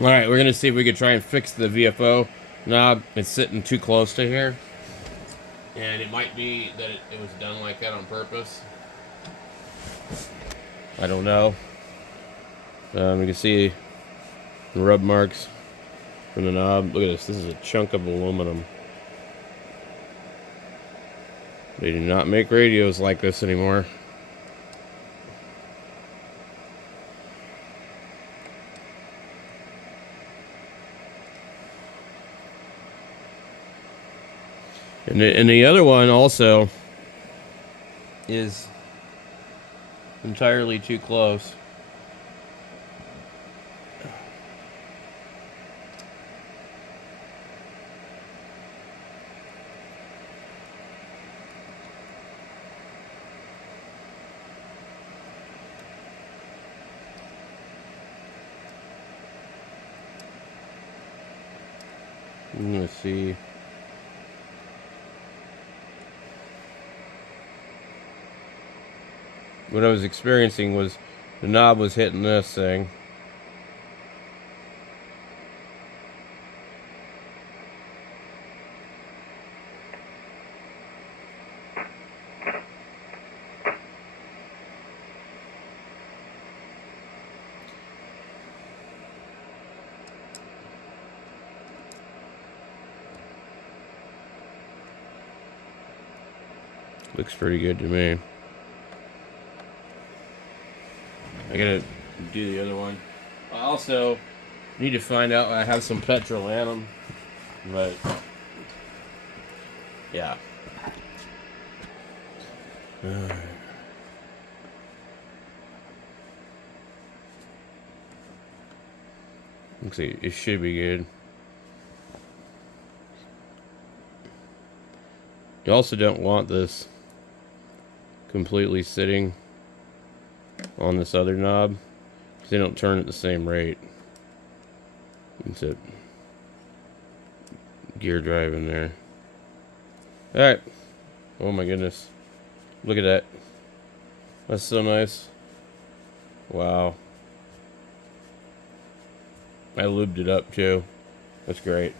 Alright, we're going to see if we can try and fix the VFO knob. It's sitting too close to here. And it might be that it was done like that on purpose. I don't know. You can see the rub marks from the knob. Look at this. This is a chunk of aluminum. They do not make radios like this anymore. And the other one also is entirely too close. Let's see. What I was experiencing was the knob was hitting this thing. Looks pretty good to me. I gotta do the other one. I also need to find out. I have some petrol in them, but yeah. Let's see. It should be good. You also don't want this completely sitting on this other knob because they don't turn at the same rate. It's a gear drive in there. Alright. Oh my goodness. Look at that. That's so nice. Wow. I lubed it up too. That's great.